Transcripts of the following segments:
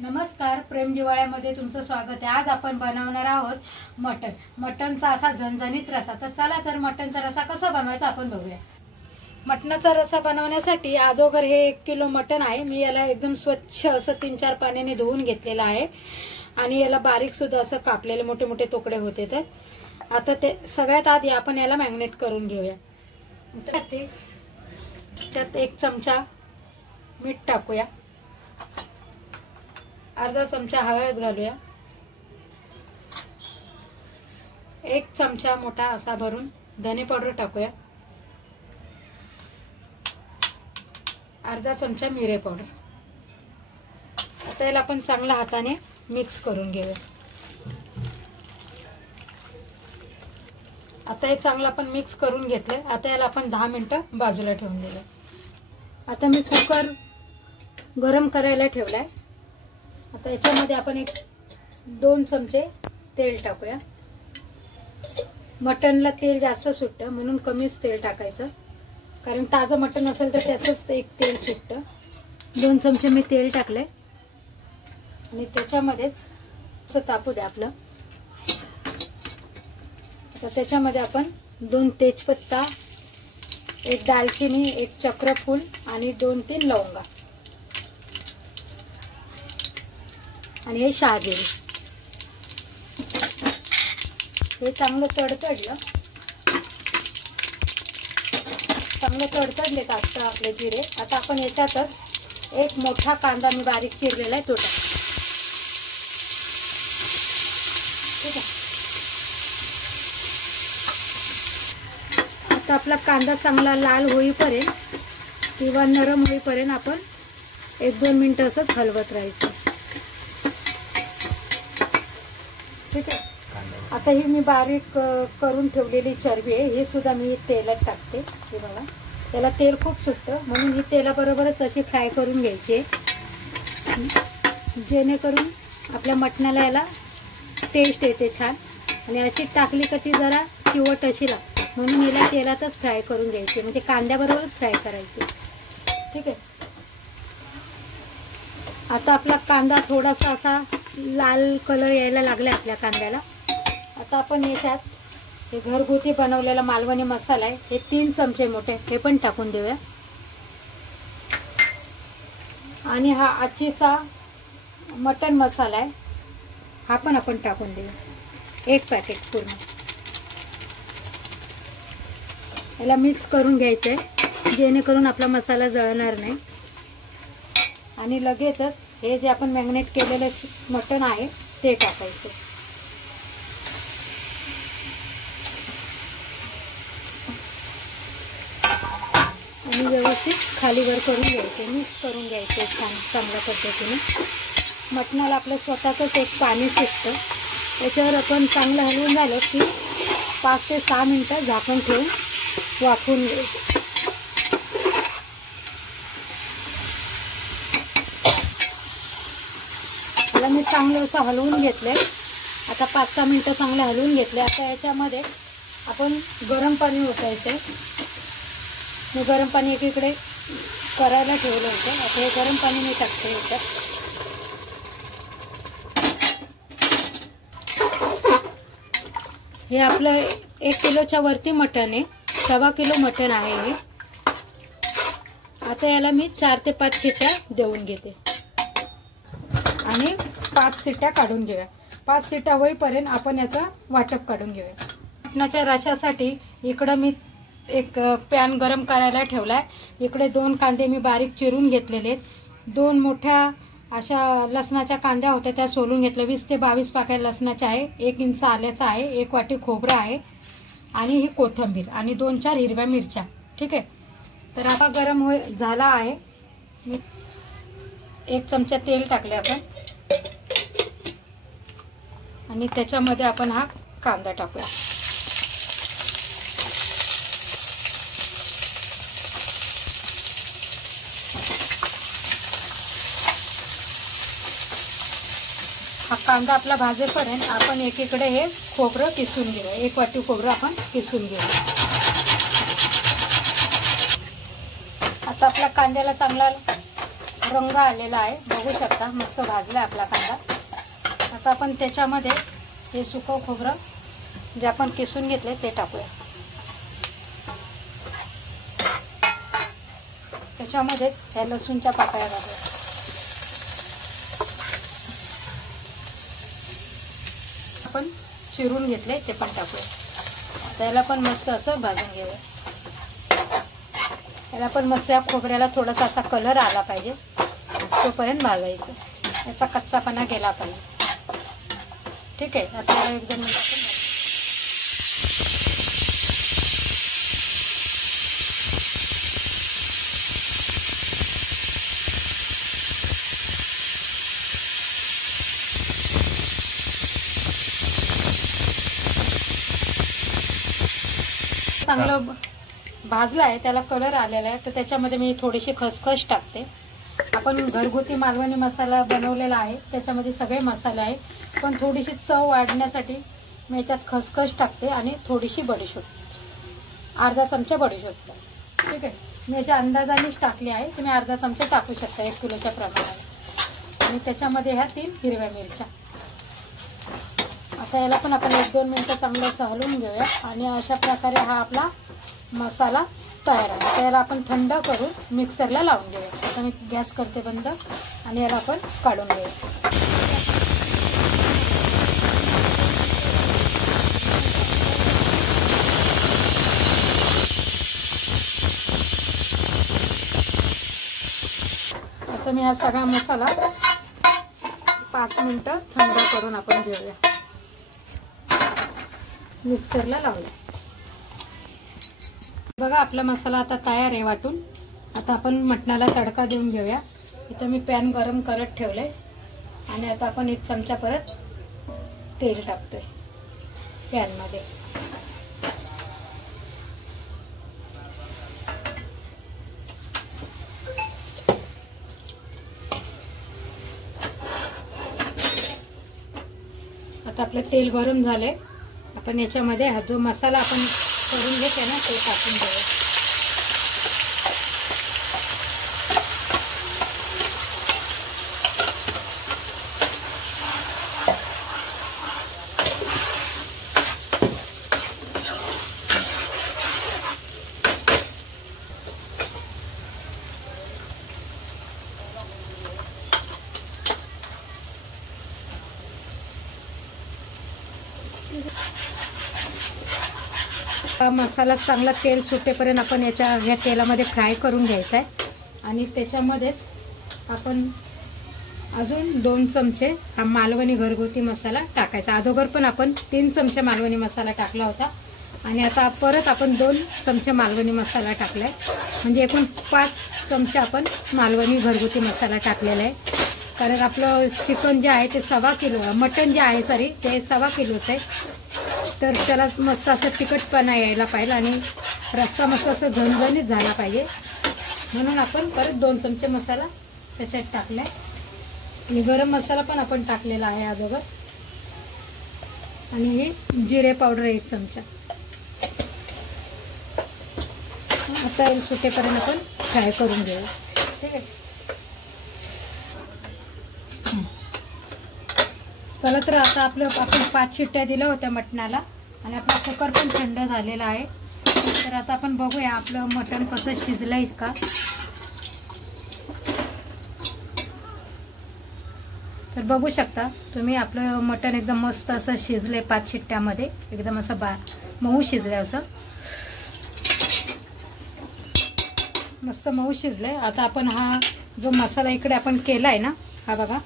नमस्कार, प्रेम दिवाळ्यामध्ये तुमचं स्वागत आहे। आज आपण बनवणार आहोत मटनचा असा झणझणीत रसा। तर चला तर मटनचा रसा कसा बनवायचा आपण बघूया। मटनाचा रसा बनवण्यासाठी अगोदर हे 1 किलो मटन आहे। मी याला एकदम स्वच्छ असं 3-4 पाण्याने धुवून घेतलेला आहे आणि याला बारीक सुद्धा असं कापलेले मोठे मोठे तुकडे होते। तर आता ते सगळ्यात आधी आपण याला मॅग्नेट करून घेऊया। त्यात 1 चमचा मीठ टाकूया, अर्धा चमचा हळद घालूया, 1 चमचा मोठा असा भरून धने पावडर टाकूया, अर्धा चमचा मिरे पावडर। आता याला आपण चांगल्या हाताने मिक्स करून घेऊया। आता हे चांगलं आपण मिक्स करून घेतले। आता याला आपण 10 मिनिटं बाजूला ठेवून दिलं। आता मी कुकर गरम करायला ठेवलाय। आता याच्यामध्ये आपण 2 चमचे तेल टाकूया। मटनला तेल जास्त सुटतं म्हणून कमीच तेल टाकायचं, कारण ताजं मटन असेल तर त्याचंच एक तेल सुटतं। 2 चमचे मी तेल टाकले आणि त्याच्यामध्येच असं तापू द्या आपलं। तर त्याच्यामध्ये आपण 2 तेजपत्ता, 1 दालचिनी, 1 चक्रफूल आणि 2-3 लवंगा आणि हे शहाजिरे हे चांगलं तडतडलं। चांगले तडतडले आता आपले जिरे। आता आपण याच्यातच 1 मोठा कांदा मी बारीक चिरलेला आहे तो टाक। ठीक आहे, आता आपला कांदा चांगला लाल होईपर्यंत किंवा नरम होईपर्यंत आपण 1-2 मिनिटं असंच हलवत राहायचं। ठीक आहे, आता ही मी बारीक करून ठेवलेली चरबी आहे, हे सुद्धा मी तेलात टाकते। हे बघा, त्याला तेल खूप सुटतं म्हणून ही तेलाबरोबरच अशी फ्राय करून घ्यायची आहे, जेणेकरून आपल्या मटणाला याला टेस्ट येते छान। आणि अशी टाकली का ती जरा चिवट अशी लागते, म्हणून हिला तेलातच फ्राय करून घ्यायची, म्हणजे कांद्याबरोबरच फ्राय करायची। ठीक आहे, आता आपला कांदा थोडासा असा लाल कलर यायला लागला आपल्या कांद्याला। आता आपण याच्यात हे घरगुती बनवलेला मालवणी मसाला आहे, हे 3 चमचे मोठे हे पण टाकून देऊया। आणि हा आचीचा मटन मसाला आहे, हा पण आपण टाकून देऊया, 1 पॅकेट पूर्ण। याला मिक्स करून घ्यायचं आहे, जेणेकरून आपला मसाला जळणार नाही। आणि लगेचच हे जे आपण मॅग्नेट केलेले मटण आहे ते टाकायचं आणि व्यवस्थित खाली वर करून घ्यायचे, मिक्स करून घ्यायचे छान चांगल्या पद्धतीने। मटणाला आपलं स्वतःच एक पाणी सुटतं, त्याच्यावर आपण चांगलं हलवून झालं की 5 ते 6 मिनिटं झाकण ठेवून वाफवून घ्यायचं। मी चांगलं असं हलवून घेतले। आता 5-6 मिनिटं चांगलं हलवून घेतले। आता याच्यामध्ये आपण गरम पाणी ओतायचं। मी गरम पाणी एकीकडे करायला ठेवलं होतं, आता हे गरम पाणी मी टाकते याच्यात। हे आपलं 1 किलोच्या वरती मटण आहे, 1.25 किलो मटण आहे हे। आता याला मी 4 ते 5 शिट्ट्या देऊन घेते आणि 5 शिट्ट्या काढून घेऊया। 5 शिट्ट्या होईपर्यंत आपण याचा वाटप काढून घेऊया। मटणाच्या रशासाठी इकडं मी एक पॅन गरम करायला ठेवलाय। इकडे 2 कांदे मी बारीक चिरून घेतलेले आहेत, 2 मोठ्या अशा लसणाच्या कांद्या होत्या त्या सोलून घेतल्या, 20 ते 22 पाकळ्या लसणाच्या आहे, 1 इंच आल्याचा आहे, 1 वाटी खोबरं आहे आणि ही कोथिंबीर आणि 2-4 हिरव्या मिरच्या। ठीक आहे, तर आता गरम झाला आहे। मी 1 चमचा तेल टाकले आपण आणि त्याच्यामध्ये आपण हा कांदा टाकूया। हा कांदा आपला भाजेपर्यंत आपण एकीकडे हे खोबरं किसून घेऊया, 1 वाटी खोबरं आपण किसून घेऊया। आता आपला कांद्याला चांगला रंग आलेला आहे, बघू शकता मस्त भाजला आपला कांदा। आता आपण त्याच्यामध्ये हे सुकं खोबरं जे आपण किसून घेतले ते टाकूया। त्याच्यामध्ये ह्या लसूणच्या पाकळ्या टाकूया। आपण चिरून घेतले ते पण टाकूया। त्याला पण मस्त असं भाजून घेऊया। याला पण मस्त या खोबऱ्याला थोडासा असा कलर आला पाहिजे तोपर्यंत भाजायचं, याचा कच्चापणा गेला पाहिजे। ठीक आहे, आपल्याला एक 2 मिनिट चांगलं भाजला आहे, त्याला कलर आलेला आहे। तर त्याच्यामध्ये मी थोडीशी खसखस टाकते। आपण घरगुती मालवणी मसाला बनवलेला आहे, त्याच्यामध्ये सगळे मसाले आहे, पण थोडीशी चव वाढण्यासाठी मी याच्यात खसखस टाकते आणि थोडीशी बडीशेप, अर्धा चमचा बडीशेप। ठीक आहे, मी याच्या अंदाजानेच टाकली आहे, तुम्ही अर्धा चमचा टाकू शकता 1 किलोच्या प्रमाणाने। आणि त्याच्यामध्ये ह्या 3 हिरव्या मिरच्या। आता याला पण आपण 1-2 मिनिटं चांगलं हलवून घेऊया आणि अशा प्रकारे हा आपला मसाला तयार आहे। आता याला आपण थंड करून मिक्सरला लावून घेऊया। आता मी गॅस करते बंद आणि याला आपण काढून घेऊया। आता मी हा सगळा मसाला 5 मिनिटं थंड करून आपण घेऊया, मिक्सरला लावूया। बघा आपला मसाला आता तयार आहे वाटून। आता आपण मटणाला तडका देऊन घेऊया। इथं मी पॅन गरम करत ठेवलंय आणि आता आपण 1 चमचा परत तेल टाकतोय पॅनमध्ये। आता आपलं तेल गरम झालंय, आपण याच्यामध्ये हा जो मसाला आपण करून घेतोय ना ते टाकून घेऊया। मसाला चांगला तेल सुटेपर्यंत आपण या तेलामध्ये फ्राय करून घ्यायचा आहे आणि त्याच्यामध्येच आपण अजून 2 चमचे हा मालवणी घरगुती मसाला टाकायचा। अगोदर पण आपण 3 चमचे मालवणी मसाला टाकला होता आणि आता परत आपण 2 चमचे मालवणी मसाला टाकलाय, म्हणजे एकूण 5 चमचे आपण मालवणी घरगुती मसाला टाकलेला आहे। कारण आपलं चिकन जे आहे ते 1.25 किलो, मटन जे आहे सॉरी ते 1.25 किलोचं आहे, तर त्याला मस्त असं तिखटपणा यायला पाहिजे आणि रस्सा मस्त असं झणझणीत झाला पाहिजे, म्हणून आपण परत 2 चमचे मसाला त्याच्यात टाकलाय आणि गरम मसाला पण आपण टाकलेला आहे अगोदर आणि हे जिरे पावडर 1 चमचा। आता तेल सुटेपर्यंत आपण फ्राय करून घेऊ। ठीक आहे, चला तर आता आपण 5 शिट्ट्या दिल्या होत्या मटणाला आणि आपला कुकर पण थंड झालेला आहे। तर आता आपण बघूया आपलं मटण कसं शिजलंय का। तर बघू शकता तुम्ही आपलं मटण एकदम मस्त असं शिजलंय 5 शिट्ट्यामध्ये, एकदम असं मऊ शिजलंय, असं मस्त मऊ शिजलंय। आता आपण हा जो मसाला इकडे आपण केलाय ना, हा बघा,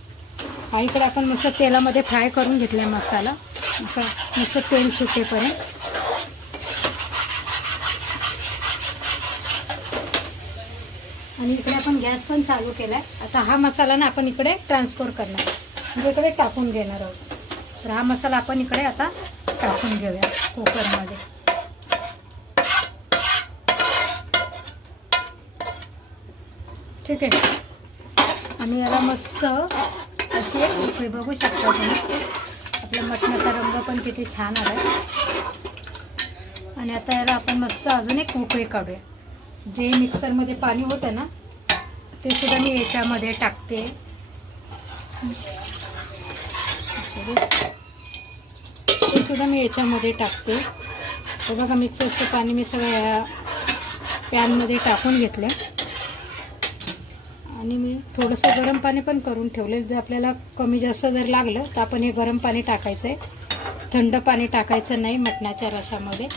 हा इकडे आपण मस्त तेलामध्ये फ्राय करून घेतलाय मसाला, असं मस्त तेल सुटेपर्यंत। आणि इकडे आपण गॅस पण चालू केलाय। आता हा मसाला ना आपण इकडे ट्रान्सफर करणार, म्हणजे इकडे टाकून घेणार आहोत। तर हा मसाला आपण इकडे आता टाकून घेऊया कुकरमध्ये। ठीक आहे, आणि याला मस्त अशी उकळी बघू शकता तुम्ही, आपल्या मटणाचा रंग पण किती छान आलाय। आणि आता याला आपण मस्त अजून एक उकळी काढूया। जे मिक्सरमध्ये पाणी होतं ना ते सुद्धा मी याच्यामध्ये टाकते। ते सुद्धा मी याच्यामध्ये टाकते। तर बघा मिक्सरचं पाणी मी सगळं ह्या पॅनमध्ये टाकून घेतलं आणि मी थोडंसं गरम पाणी पण करून ठेवले। जर आपल्याला कमी जास्त जर लागलं तर आपण हे गरम पाणी टाकायचं आहे, थंड पाणी टाकायचं नाही मटणाच्या रशामध्ये।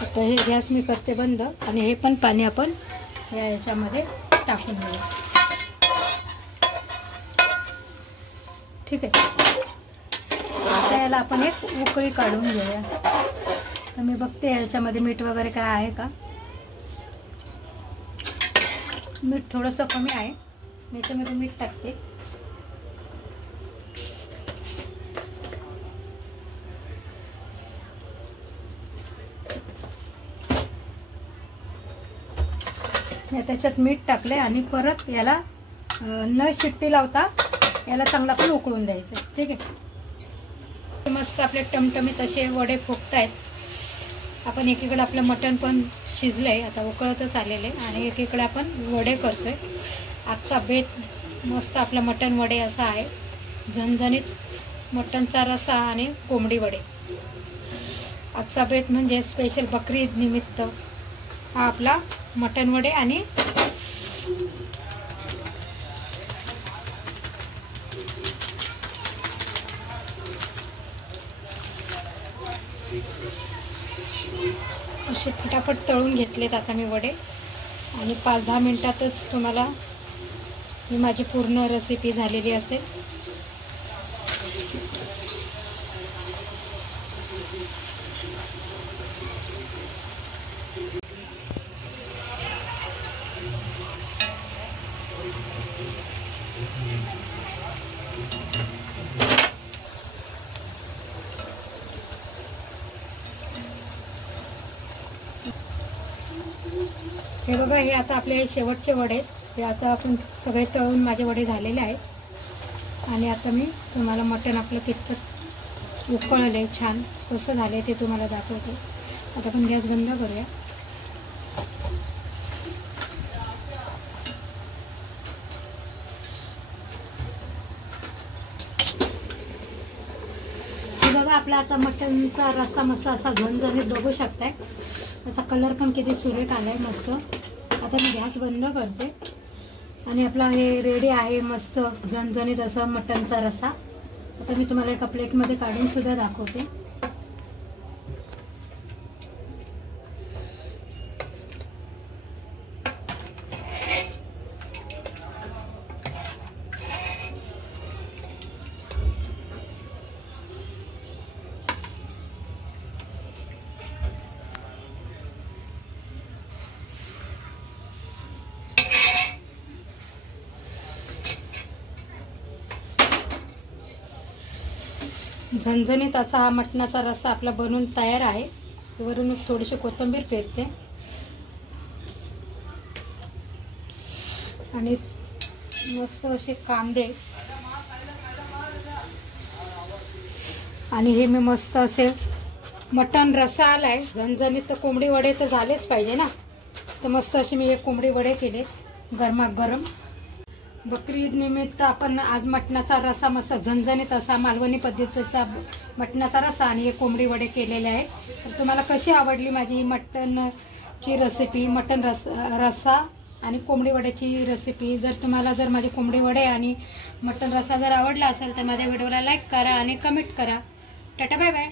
आता हे गॅस मी करते बंद आणि हे पण पाणी आपण याच्यामध्ये टाकून घेऊ। ठीक आहे, आता याला आपण एक उकळी काढून घेऊया। तर मी बघते याच्यामध्ये मीठ वगैरे काय आहे का। मीठ थोडंसं कमी आहे, याच्यामध्ये मीठ टाकते। त्याच्यात मीठ टाकले आणि परत याला न शिट्टी लावता याला चांगला पण उकळून द्यायचं। ठीक आहे, मस्त आपले टमटमीत असे वडे फुगतायत। आपण एकीकडे आपलं मटण पण शिजलंय, आता उकळतच आलेले आणि एकीकडे आपण वडे करतोय। आजचा बेत मस्त आपला मटण वडे असा आहे, झणझणीत मटणचा रस्सा आणि कोंबडी वडे। आजचा बेत म्हणजे स्पेशल बकरी ईद निमित्त हा आपला मटण वडे आणि असे फटाफट तळून घेतलेत आता मी वडे आणि 5-10 मिनिटातच तुम्हाला ही माझी पूर्ण रेसिपी झालेली असेल। हे बघा, हे आता आपले शेवटचे वडे आहेत। हे आता आपण सगळे तळून माझे वडे झालेले आहेत आणि आता मी तुम्हाला मटण आपलं कितपत उकळले छान कसं झालंय ते तुम्हाला दाखवते। आता आपण गॅस बंद करूया। हे बघा, आपला आता मटणचा रस्सा मस्त असा झणझणीत बघू शकताय, त्याचा कलर पण किती सुरेख आलाय मस्त। आता मी गॅस बंद करते आणि आपला हे रेडी आहे मस्त झणझणीत असा मटणचा रस्सा। आता मी तुम्हाला एका प्लेटमध्ये काढून सुद्धा दाखवते। झणझणीत असा हा मटणाचा रस्सा आपला बनून तयार आहे। वरून थोडीशी कोथिंबीर पेरते आणि मस्त असे कांदे आणि हे मी मस्त असे मटण रस्सा आलाय झणझणीत। तर कोंबडी वडे तर झालेच पाहिजे ना, तर मस्त असे मी हे कोंबडी वडे केले गरमागरम। बकरी ईद निमित्त आपण आज मटणाचा रस्सा मस्त झणझणीत असा मालवणी पद्धतीचा मटणाचा रस्सा आणि हे कोंबडी वडे केलेले आहेत। तर तुम्हाला कशी आवडली माझी मटणची रेसिपी, मटण रस्सा आणि कोंबडी वड्याची रेसिपी? जर माझे कोंबडी वडे आणि मटण रस्सा जर आवडला असेल तर माझ्या व्हिडिओला लाईक करा आणि कमेंट करा। Tata bye bye.